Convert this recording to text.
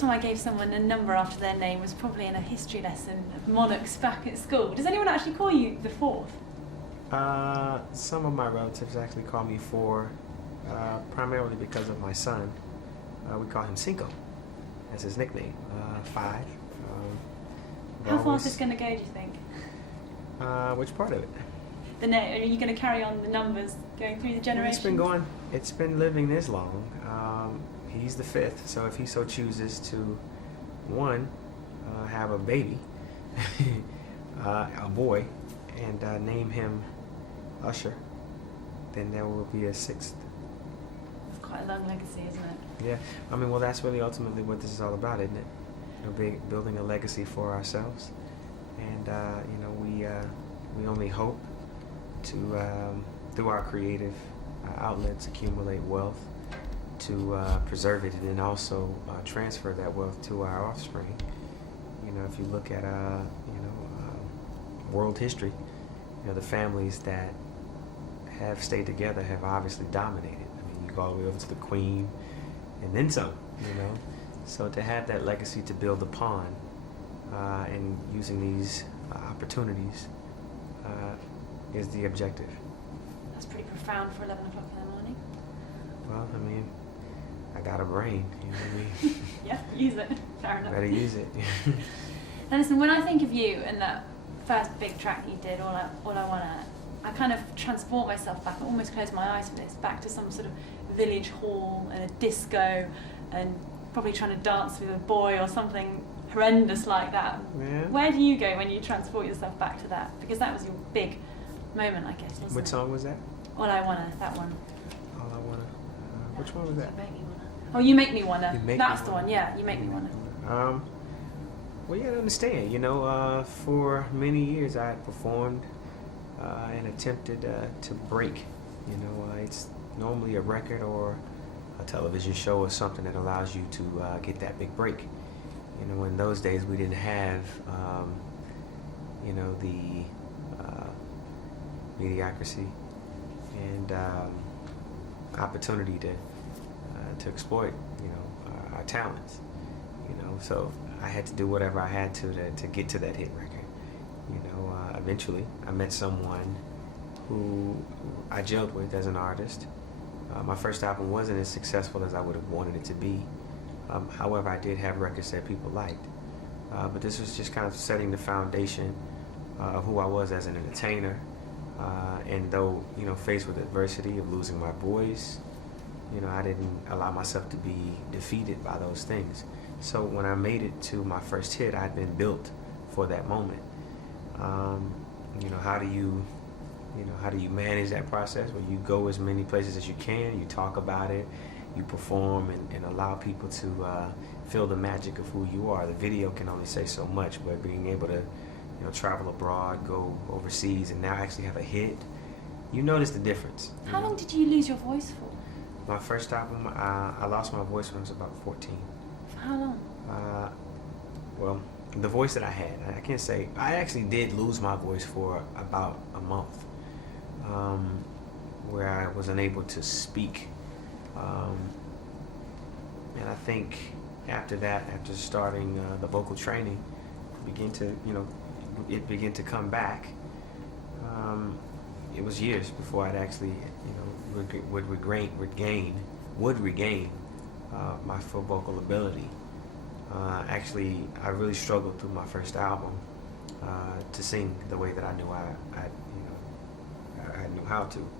last time I gave someone a number after their name was probably in a history lesson of monarchs back at school. Does anyone actually call you the fourth? Some of my relatives actually call me Four, primarily because of my son. We call him Cinco. That's his nickname. Five. How far is this going to go, do you think? Which part of it? The name. Are you going to carry on the numbers going through the generations? It's been living this long. He's the fifth, so if he so chooses to, one, have a baby, a boy, and name him Usher, then there will be a sixth. It's quite a long legacy, isn't it? Yeah, I mean, well, that's really ultimately what this is all about, isn't it? Building a legacy for ourselves, and we only hope to, through our creative outlets, accumulate wealth, to preserve it, and then also transfer that wealth to our offspring. If you look at world history, the families that have stayed together have obviously dominated. I mean, you go all the way over to the Queen, and then some. So to have that legacy to build upon, and using these opportunities is the objective. That's pretty profound for 11 o'clock in the morning. Well, I mean, I got a brain, you know what I mean? Yeah, use it. Fair enough. Better use it. Now listen, when I think of you and that first big track you did, All I Wanna, I kind of transport myself back, I almost close my eyes for this, back to some sort of village hall and a disco and probably trying to dance with a boy or something horrendous like that. Yeah. Where do you go when you transport yourself back to that? Because that was your big moment, I guess, wasn't it? Which song was that? All I Wanna, that one. All I Wanna. Which one was that? You Make Me Wanna. Oh, You Make Me Wanna. You Make That's Me the Wanna. one, yeah. You Make Me Wanna. Well, you gotta understand, for many years I had performed and attempted to break. It's normally a record or a television show or something that allows you to get that big break. In those days we didn't have, the mediocrity and opportunity to exploit, our talents. So I had to do whatever I had to get to that hit record. Eventually I met someone who I gelled with as an artist. My first album wasn't as successful as I would have wanted it to be. However, I did have records that people liked. But this was just kind of setting the foundation of who I was as an entertainer. And though, faced with adversity of losing my voice, I didn't allow myself to be defeated by those things. So when I made it to my first hit, I'd been built for that moment. How do you manage that process? Well, you go as many places as you can, you talk about it, you perform and allow people to feel the magic of who you are. The video can only say so much, but being able to travel abroad, go overseas, and now actually have a hit, you notice the difference. How long did you lose your voice for? My first album, I lost my voice when I was about 14. For how long? Well, the voice that I had, I can't say, I actually did lose my voice for about a month, where I was unable to speak. And I think after that, after starting the vocal training, it began to come back. It was years before I'd actually, would regain my full vocal ability. Actually, I really struggled through my first album to sing the way that I knew I knew how to.